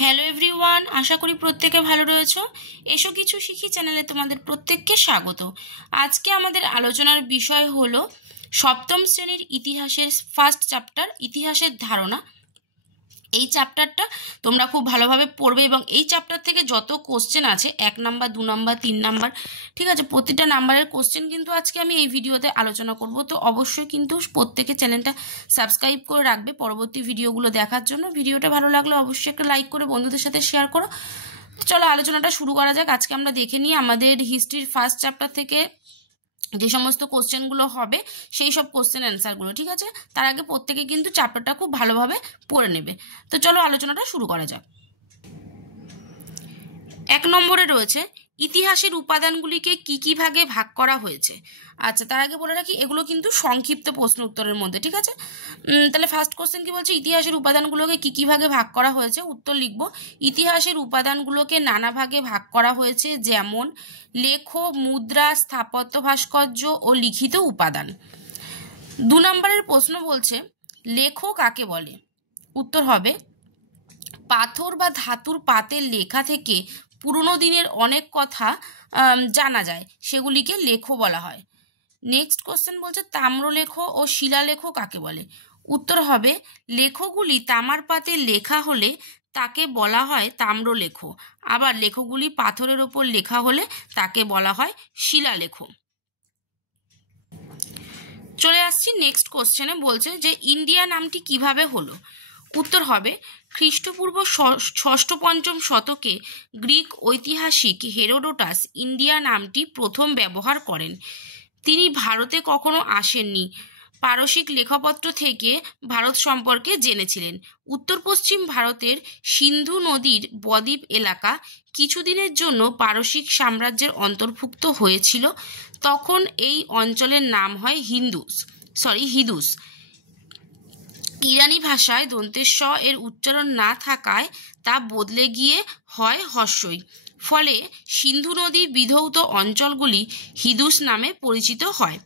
Hello everyone, আশা করি প্রত্যেকে ভালো রয়েছো। এসো কিছু শিখি চ্যানেলে তোমাদের প্রত্যেককে স্বাগত। আজকে আমাদের আলোচনার বিষয় হলো সপ্তম শ্রেণীর ইতিহাসের ফার্স্ট চ্যাপ্টার, ইতিহাসের ধারণা। এই চ্যাপ্টারটা তোমরা খুব ভালোভাবে পড়বে এবং এই চ্যাপ্টার থেকে যত কোশ্চেন আছে 1 নাম্বার 2 নাম্বার 3 নাম্বার, ঠিক আছে, প্রতিটা নাম্বারের কোশ্চেন কিন্তু আজকে আমি এই ভিডিওতে আলোচনা করব। তো অবশ্যই কিন্তু প্রত্যেকে চ্যানেলটা সাবস্ক্রাইব করে রাখবে পরবর্তী ভিডিওগুলো দেখার জন্য। ভিডিওটা ভালো লাগলে অবশ্যই একটা লাইক করে বন্ধুদের সাথে শেয়ার করো। চলো আলোচনাটা শুরু করা যাক। আজকে আমরা দেখে নিই আমাদের হিস্ট্রির ফার্স্ট চ্যাপ্টার থেকে যে সমস্ত কোশ্চেনগুলো হবে সেই সব কোশ্চেন অ্যান্সারগুলো, ঠিক আছে। তার আগে প্রত্যেকে কিন্তু চ্যাপ্টারটা খুব ভালোভাবে পড়ে নেবে। তো চলো আলোচনাটা শুরু করা যাক। 1 নম্বরে রয়েছে ইতিহাসের উপাদানগুলিকে কি কি ভাগে ভাগ করা হয়েছে। আচ্ছা, তার আগে বলে রাখি এগুলো কিন্তু সংক্ষিপ্ত প্রশ্ন উত্তরের মধ্যে, ঠিক আছে। তাহলে ফার্স্ট কোশ্চেন কি বলছে, ইতিহাসের উপাদানগুলোকে কি কি ভাগে ভাগ করা হয়েছে। উত্তর লিখব, ইতিহাসের উপাদানগুলোকে নানা ভাগে ভাগ করা হয়েছে, যেমন লেখ, মুদ্রা, স্থাপত্য ভাস্কর্য ও লিখিত উপাদান। 2 নম্বরের প্রশ্ন বলছে লেখ কাকে বলে। উত্তর হবে, পাথর বা ধাতুর পাতের লেখা থেকে পুরনো দিনের অনেক কথা জানা যায়, সেগুলিকে লেখ বলা হয়। নেক্সট কোশ্চেন বলছে তাম্রলেখ ও শিলালেখ কাকে বলে। উত্তর হবে, লেখগুলি তামার পাতে লেখা হলে তাকে বলা হয় তাম্রলেখ, আবার লেখগুলি পাথরের ওপর লেখা হলে তাকে বলা হয় শিলালেখ। চলে আসছি নেক্সট কোশ্চেনে, বলছে যে ইন্ডিয়া নামটি কিভাবে হলো। উত্তর হবে, খ্রিস্টপূর্ব 6ষ্ঠ-5ম শতকে গ্রিক ঐতিহাসিক হেরোডোটাস ইন্ডিয়া নামটি প্রথম ব্যবহার করেন। তিনি ভারতে কখনো আসেননি, পারসিক লেখপত্র থেকে ভারত সম্পর্কে জেনেছিলেন। উত্তর পশ্চিম ভারতের সিন্ধু নদীর বদ্বীপ এলাকা কিছুদিনের জন্য পারসিক সাম্রাজ্যের অন্তর্ভুক্ত হয়েছিল। তখন এই অঞ্চলের নাম হয় হিদুস। ইরানি ভাষায় দন্তেশ এর উচ্চারণ না থাকায় তা বদলে গিয়ে হয় হস্যই। ফলে সিন্ধু নদী বিধৌত অঞ্চলগুলি হিদুস নামে পরিচিত হয়।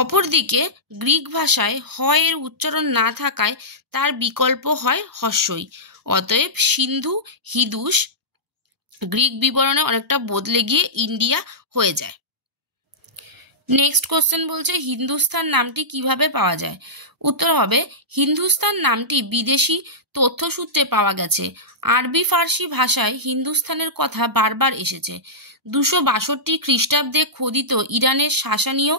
অপরদিকে গ্রিক ভাষায় এর উচ্চারণ না থাকায় তার বিকল্প হয় হস্যই। অতএব সিন্ধু হিদুস গ্রিক বিবরণে অনেকটা বদলে গিয়ে ইন্ডিয়া হয়ে যায়। নেক্সট কোশ্চেন বলছে হিন্দুস্তান নামটি কিভাবে পাওয়া যায়। উত্তর হবে, হিন্দুস্তান নামটি বিদেশি তথ্যসূত্রে পাওয়া গেছে। আরবি ফার্সি ভাষায় হিন্দুস্তানের কথা বারবার এসেছে। 262 খ্রিস্টাব্দে খোদিত ইরানের সাসানীয়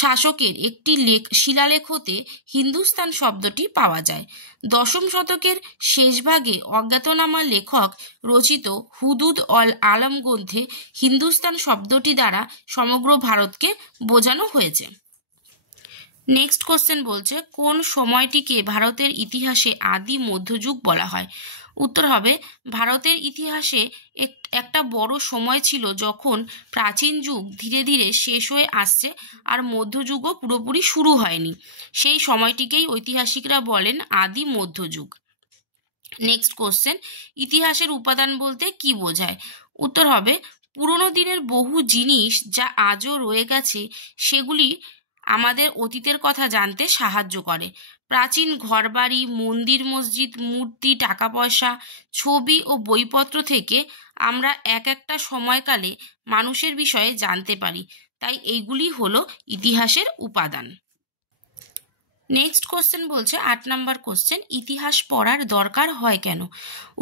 শাসকের একটি শিলালেখতে হিন্দুস্তান শব্দটি পাওয়া যায়। 10ম শতকের শেষভাগে অজ্ঞাতনামা লেখক রচিত হুদুদ অল আলম গ্রন্থে হিন্দুস্তান শব্দটি দ্বারা সমগ্র ভারতকে বোঝানো হয়েছে। নেক্সট কোশ্চেন বলছে কোন সময়টিকে ভারতের ইতিহাসে আদি মধ্যযুগ বলা হয়। উত্তর হবে, ভারতের ইতিহাসে একটা বড় সময় ছিল যখন প্রাচীন যুগ ধীরে ধীরে শেষ হয়ে আসছে আর মধ্যযুগও পুরোপুরি শুরু হয়নি। সেই সময়টিকেই ঐতিহাসিকরা বলেন আদি মধ্যযুগ। নেক্সট কোশ্চেন, ইতিহাসের উপাদান বলতে কি বোঝায়। উত্তর হবে, পুরনো দিনের বহু জিনিস যা আজও রয়ে গেছে সেগুলি আমাদের অতীতের কথা জানতে সাহায্য করে। প্রাচীন ঘরবাড়ি, মন্দির মসজিদ, মূর্তি, টাকা পয়সা, ছবি ও বইপত্র থেকে আমরা একটা সময়কালে মানুষের বিষয়ে জানতে পারি। তাই এইগুলি হলো ইতিহাসের উপাদান। নেক্সট কোশ্চেন বলছে 8 নাম্বার কোশ্চেন, ইতিহাস পড়ার দরকার হয় কেন।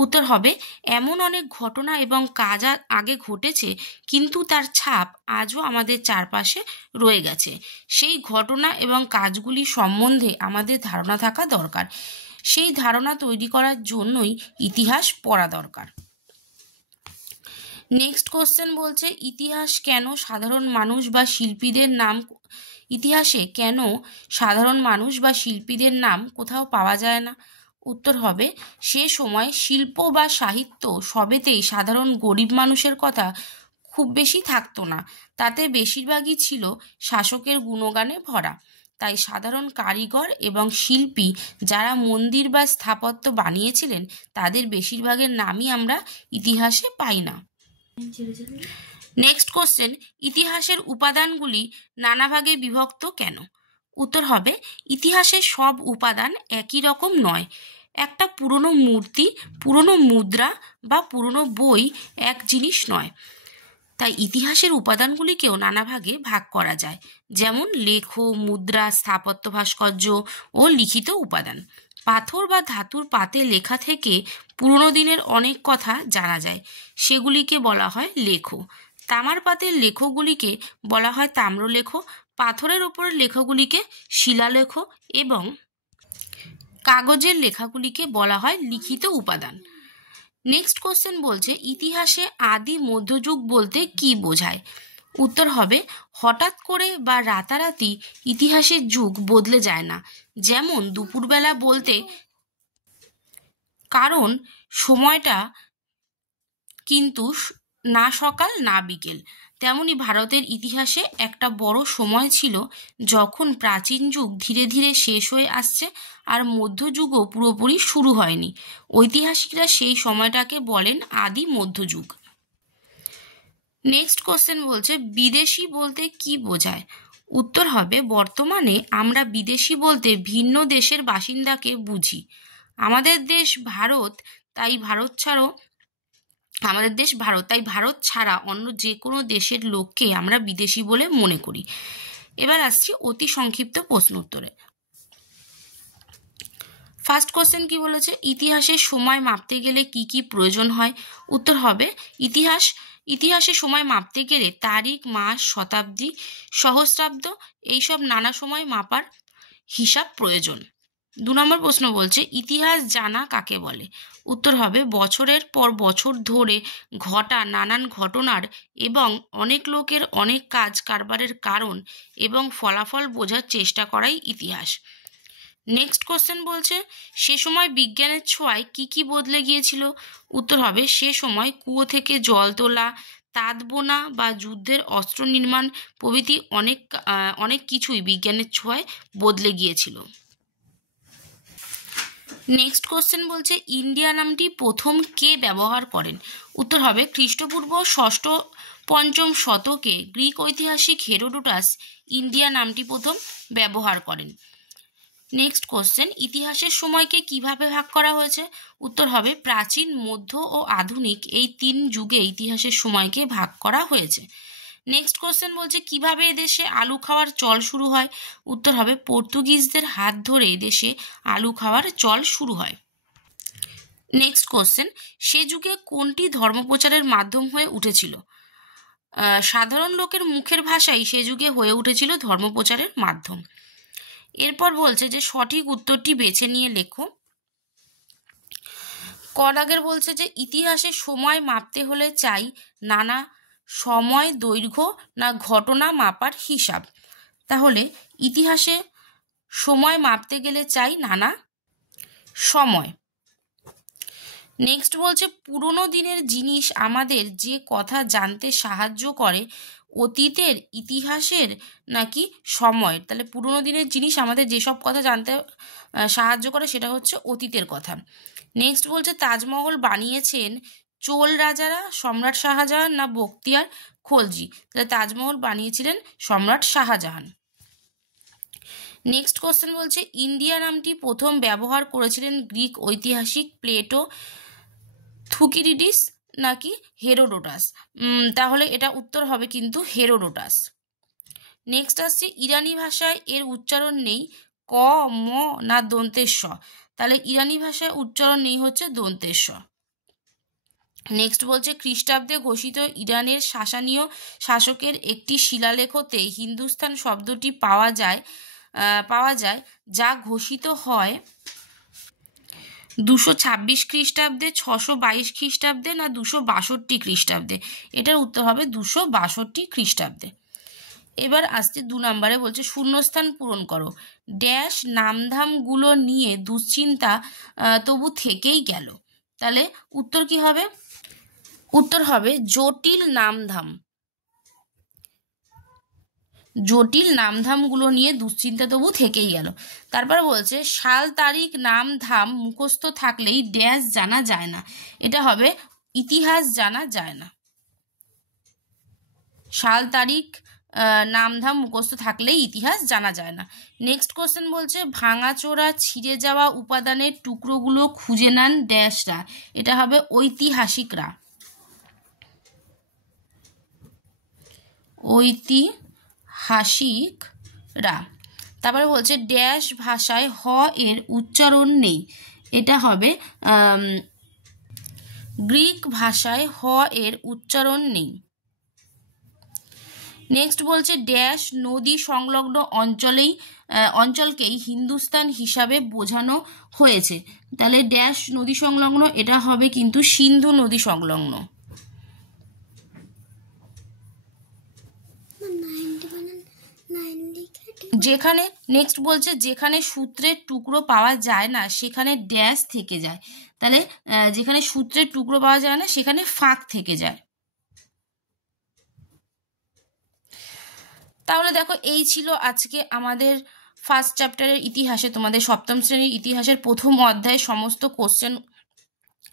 উত্তর হবে, এমন অনেক ঘটনা এবং কাজ আগে ঘটেছে কিন্তু তার ছাপ আজও আমাদের চারপাশে রয়ে গেছে। সেই ঘটনা এবং কাজগুলি সম্বন্ধে আমাদের ধারণা থাকা দরকার। সেই ধারণা তৈরি করার জন্যই ইতিহাস পড়া দরকার। নেক্সট কোশ্চেন বলছে ইতিহাসে কেন সাধারণ মানুষ বা শিল্পীদের নাম কোথাও পাওয়া যায় না। উত্তর হবে, সে সময় শিল্প বা সাহিত্য সবেতেই সাধারণ গরিব মানুষের কথা খুব বেশি থাকতো না। তাতে বেশিরভাগই ছিল শাসকের গুণগানে ভরা। তাই সাধারণ কারিগর এবং শিল্পী যারা মন্দির বা স্থাপত্য বানিয়েছিলেন তাদের বেশিরভাগের নামই আমরা ইতিহাসে পাই না। নেক্সট কোশ্চেন, ইতিহাসের উপাদানগুলি নানা ভাগে বিভক্ত কেন। উত্তর হবে, ইতিহাসের সব উপাদান একই রকম নয়। একটা পুরনো মূর্তি, পুরনো মুদ্রা বা পুরনো বই এক জিনিস নয়। তাই ইতিহাসের উপাদানগুলিকেও নানা ভাগে ভাগ করা যায়, যেমন লেখ, মুদ্রা, স্থাপত্য ভাস্কর্য ও লিখিত উপাদান। পাথর বা ধাতুর পাতে লেখা থেকে পুরনো দিনের অনেক কথা জানা যায়, সেগুলিকে বলা হয় লেখ। তামার পাতের লেখগুলিকে বলা হয় তাম্রলেখ, পাথরের উপরের লেখগুলিকে শিলালেখ এবং কাগজের লেখাগুলিকে বলা হয় লিখিত উপাদান। নেক্সট কোশ্চেন বলছে, ইতিহাসে আদি মধ্যযুগ বলতে কি বোঝায়? উত্তর হবে, হঠাৎ করে বা রাতারাতি ইতিহাসের যুগ বদলে যায় না। যেমন দুপুরবেলা বলতে, কারণ সময়টা কিন্তু না সকাল না বিকেল। তেমনি ভারতের ইতিহাসে একটা বড় সময় ছিল যখন প্রাচীন যুগ ধীরে ধীরে শেষ হয়ে আসছে আর মধ্যযুগও পুরোপুরি শুরু হয়নি। ঐতিহাসিকরা সেই সময়টাকে বলেন আদি মধ্যযুগ। নেক্সট কোশ্চেন বলছে, বিদেশি বলতে কি বোঝায়? উত্তর হবে, বর্তমানে আমরা বিদেশি বলতে ভিন্ন দেশের বাসিন্দাকে বুঝি। আমাদের দেশ ভারত, তাই ভারত ছাড়া অন্য যে কোনো দেশের লোককে আমরা বিদেশি বলে মনে করি। এবার আসছি অতি সংক্ষিপ্ত প্রশ্ন উত্তরে। ফার্স্ট কোশ্চেন কি বলেছে, ইতিহাসের সময় মাপতে গেলে কি কি প্রয়োজন হয়? উত্তর হবে, ইতিহাসে সময় মাপতে গেলে তারিখ, মাস, শতাব্দী, সহস্রাব্দ এইসব নানা সময় মাপার হিসাব প্রয়োজন। 2 নম্বর প্রশ্ন বলছে, ইতিহাস জানা কাকে বলে? উত্তর হবে, বছরের পর বছর ধরে ঘটা নানান ঘটনার এবং অনেক লোকের অনেক কাজ কারবারের কারণ এবং ফলাফল বোঝার চেষ্টা করাই ইতিহাস। নেক্সট কোশ্চেন বলছে, সে সময় বিজ্ঞানের ছোঁয়ায় কি কি বদলে গিয়েছিল? উত্তর হবে, সে সময় কুয়ো থেকে জল তোলা, তাঁত বোনা বা যুদ্ধের অস্ত্র নির্মাণ প্রভৃতি অনেক কিছুই বিজ্ঞানের ছোঁয়ায় বদলে গিয়েছিল। নেক্সট কোশ্চেন বলছে, ইন্ডিয়া নামটি প্রথম কে ব্যবহার করেন? উত্তর হবে, খ্রিস্টপূর্ব 6ম-5ম শতকে গ্রিক ঐতিহাসিক হেরোডোটাস ইন্ডিয়া নামটি প্রথম ব্যবহার করেন। নেক্সট কোশ্চেন, ইতিহাসের সময়কে কিভাবে ভাগ করা হয়েছে? উত্তর হবে, প্রাচীন, মধ্য ও আধুনিক এই 3 যুগে ইতিহাসের সময়কে ভাগ করা হয়েছে। নেক্সট কোশ্চেন বলছে, কিভাবে এদেশে আলু খাওয়ার চল শুরু হয়? উত্তর হবে, পর্তুগিজদের হাত ধরে এদেশে আলু খাওয়ার চল শুরু হয়। নেক্সট কোশ্চেন, সে যুগে কোনটি ধর্মপ্রচারের মাধ্যম হয়ে উঠেছিল? সাধারণ লোকের মুখের ভাষাই সে যুগে হয়ে উঠেছিল ধর্মপ্রচারের মাধ্যম। এরপর বলছে যে সঠিক উত্তরটি বেছে নিয়ে লেখো। ক দাগের বলছে যে ইতিহাসে সময় মাপতে হলে চাই নানা সময় দৈর্ঘ্য না ঘটনা মাপার হিসাব। তাহলে ইতিহাসে সময় মাপতে গেলে চাই নানা সময়। নেক্সট বলছে, পুরনো দিনের জিনিস আমাদের যে কথা জানতে সাহায্য করে অতীতের, ইতিহাসের নাকি সময়ের? তাহলে পুরনো দিনের জিনিস আমাদের যেসব কথা জানতে সাহায্য করে সেটা হচ্ছে অতীতের কথা। নেক্সট বলছে, তাজমহল বানিয়েছেন চোল রাজারা, সম্রাট শাহজাহান না বখতিয়ার খলজি? তাহলে তাজমহল বানিয়েছিলেন সম্রাট শাহজাহান। নেক্সট কোশ্চেন বলছে, ইন্ডিয়া নামটি প্রথম ব্যবহার করেছিলেন গ্রিক ঐতিহাসিক প্লেটো, থুকিডিডিস নাকি হেরোডোটাস? তাহলে এটা উত্তর হবে কিন্তু হেরোডোটাস। নেক্সট আসছে, ইরানি ভাষায় এর উচ্চারণ নেই ক, ম না দন্তের স? তাহলে ইরানি ভাষায় উচ্চারণ নেই হচ্ছে দন্তের স। নেক্সট বলছে, খ্রিস্টাব্দে ঘোষিত ইরানের সাসানীয় শাসকের একটি শিলালেখতে হিন্দুস্তান শব্দটি পাওয়া যায় যা ঘোষিত হয় 226 খ্রিস্টাব্দে, 622 খ্রিস্টাব্দে না 262 খ্রিস্টাব্দে? এটার উত্তর হবে 262 খ্রিস্টাব্দে। এবার আসছে 2 নম্বরে বলছে, শূন্যস্থান পূরণ করো। ড্যাশ নামধামগুলো নিয়ে দুশ্চিন্তা তবু থেকেই গেল। তাহলে উত্তর কি হবে? উত্তর হবে জটিল নামধামগুলো নিয়ে দুশ্চিন্তা তবু থেকেই গেল। তারপর বলছে, সাল, তারিখ, নাম, ধাম মুখস্থ থাকলেই ড্যাশ জানা যায় না। এটা হবে ইতিহাস জানা যায় না। সাল, তারিখ, নামধাম মুখস্থ থাকলেই ইতিহাস জানা যায় না। নেক্সট কোশ্চেন বলছে ভাঙাচোরা ছিঁড়ে যাওয়া উপাদানের টুকরোগুলো খুঁজে নেন ড্যাশরা। এটা হবে ঐতিহাসিকরা। ঐতিহাসিকরা। তারপরে বলছে ড্যাশ ভাষায় হ এর উচ্চারণ নেই। এটা হবে গ্রিক ভাষায় হ এর উচ্চারণ নেই। নেক্সট বলছে ড্যাশ নদী সংলগ্ন অঞ্চলকেই হিন্দুস্তান হিসাবে বোঝানো হয়েছে। তাহলে ড্যাশ নদী সংলগ্ন, এটা হবে কিন্তু সিন্ধু নদী সংলগ্ন। যেখানে নেক্সট বলছে যেখানে সূত্রের টুকরো পাওয়া যায় না সেখানে ড্যাশ থেকে যায়। তাহলে যেখানে সূত্রের টুকরো পাওয়া যায় না সেখানে ফাঁক থেকে যায়। তাহলে দেখো এই ছিল আজকে আমাদের ফার্স্ট চ্যাপ্টারের ইতিহাসে, তোমাদের সপ্তম শ্রেণীর ইতিহাসের প্রথম অধ্যায়ে সমস্ত কোশ্চেন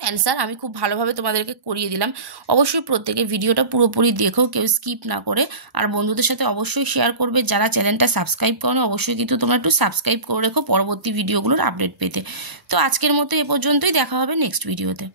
অ্যান্সার আমি খুব ভালোভাবে তোমাদেরকে করিয়ে দিলাম। অবশ্যই প্রত্যেকে ভিডিওটা পুরোপুরি দেখো, কেউ স্কিপ না করে। আর বন্ধুদের সাথে অবশ্যই শেয়ার করবে। যারা চ্যানেলটা সাবস্ক্রাইব করো অবশ্যই কিন্তু তোমরা একটু সাবস্ক্রাইব করে রেখো পরবর্তী ভিডিওগুলোর আপডেট পেতে। তো আজকের মতো এ পর্যন্তই, দেখা হবে নেক্সট ভিডিওতে।